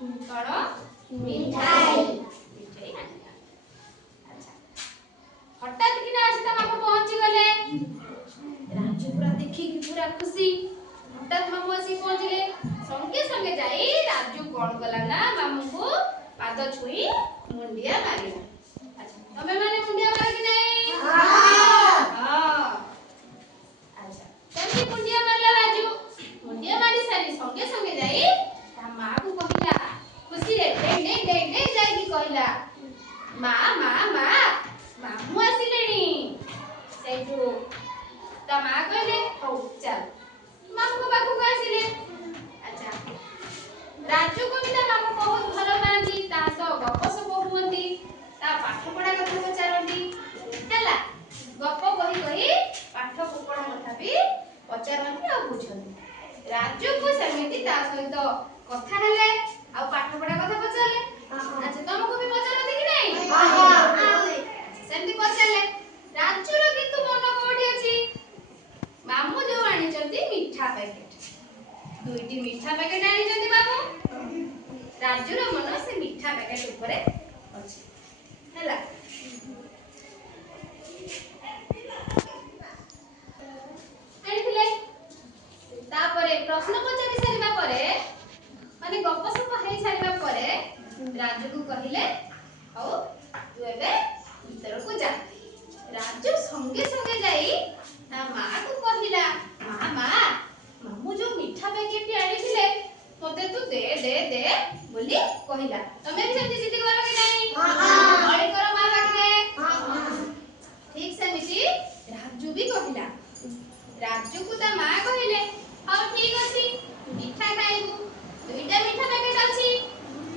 कौन मिठाई मिठाई आनिला अच्छा हठात कि ना आसी ता मामू पहुंची गले राजू पूरा देखि कि पूरा खुशी हठात मामू आसी पहुंचले संगे संगे जाई राजू कौन गला ना मामू को पाद छुई मुंडिया मारिला अच्छा तमे माने मुंडिया मार कि नहीं हां अच्छा तमे मुंडिया मारला राजू मुंडिया मारी सारी संगे संगे जाई ता मां को कहिला खुशी रे डे जाई कि कहिला मां मां मां मामू आसिलेनी सेठू ता मां कहले हौ चल मामू बाबू को आसिले अच्छा राजू को भी ता मामू बहुत भलो पांती ता सो गपसप हुंती ता पाठ पढ़ा कथा पचारंती हैला गप कही पाठ पढ़ा कथा भी पचारंती आ बुझंती राजू को समिति ता सहित कथा हेले आ पाठ पढ़ा कथा पचारले अच्छा तुमको भी पचारंती कि नहीं हां सेमती पचारले राजू रो किंतु मन कोठी अछि मामू जो आनी चंती मीठा पैकेट दुईटी मीठा पैकेट आनी चंती बाबू राजू रो मन से मीठा पैकेट ऊपर अछि हैला आनिथिले तापरे प्रश्न पचारि सारिबा परे माने गपसप हेई सारिबा परे राजू को कहिले औ तू एबे भीतर को जा राजू संगे संगे जाई ता मां को कहिला मां मां मामू जो मीठा पैकेट आनिथिले मते तू दे दे दे बोली कहिला तमे भी सेमती जिद्द करो कि नहीं हां बड़ी करो मां पाखरे हां ठीक से मिटी राजू भी कहिला राजू को ता मां कहिले हां ठीक अछि मीठा खाइबू दुईटा मीठा पैकेट अछि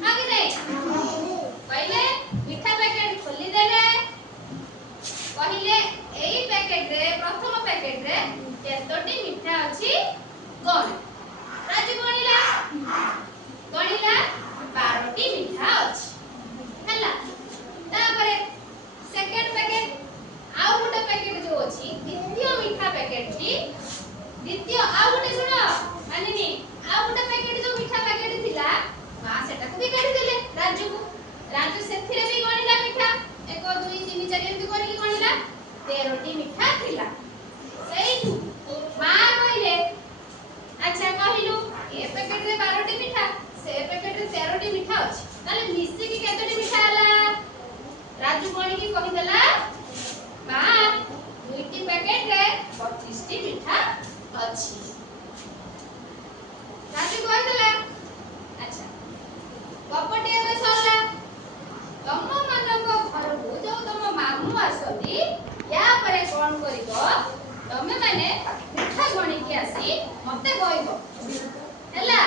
आगे नहीं पहले मीठा पैकेट खोली देले कहिले एई पैकेट रे प्रथम पैकेट रे केतोटी मीठा अछि गण राजू गणिला 12टी मीठा अछि हैला तापरे सेकंड पैकेट आउ गोटे पैकेट जो अछि द्वितीय मीठा पैकेट टी द्वितीय आउ गोटे सुनो मानिनी आउ गोटे पैकेट जो मीठा पैकेट थिला मां सेटा को भी काढी देले राजू को राजू सेथिरे भी गणिला मीठा 1 2 3 4 एमती करी गणिला 13टी मीठा थिला सेइठू मां कहिले अच्छा कहिलु ए पैकेट रे 12टी मीठा से पैकेट रे 13टी मीठा अछि ताले मिसी की केतोटी मीठा हला राजू कोणी की कहि देला मां दुईटी पैकेट रे 25टी मीठा अछि राजू कहि देला अच्छा गपटी एबे सरला तम मानको घर को जो तम मामू आसती या परे कोन करिवो तमे माने मीठा गणी के आसी मते कहइबो हैला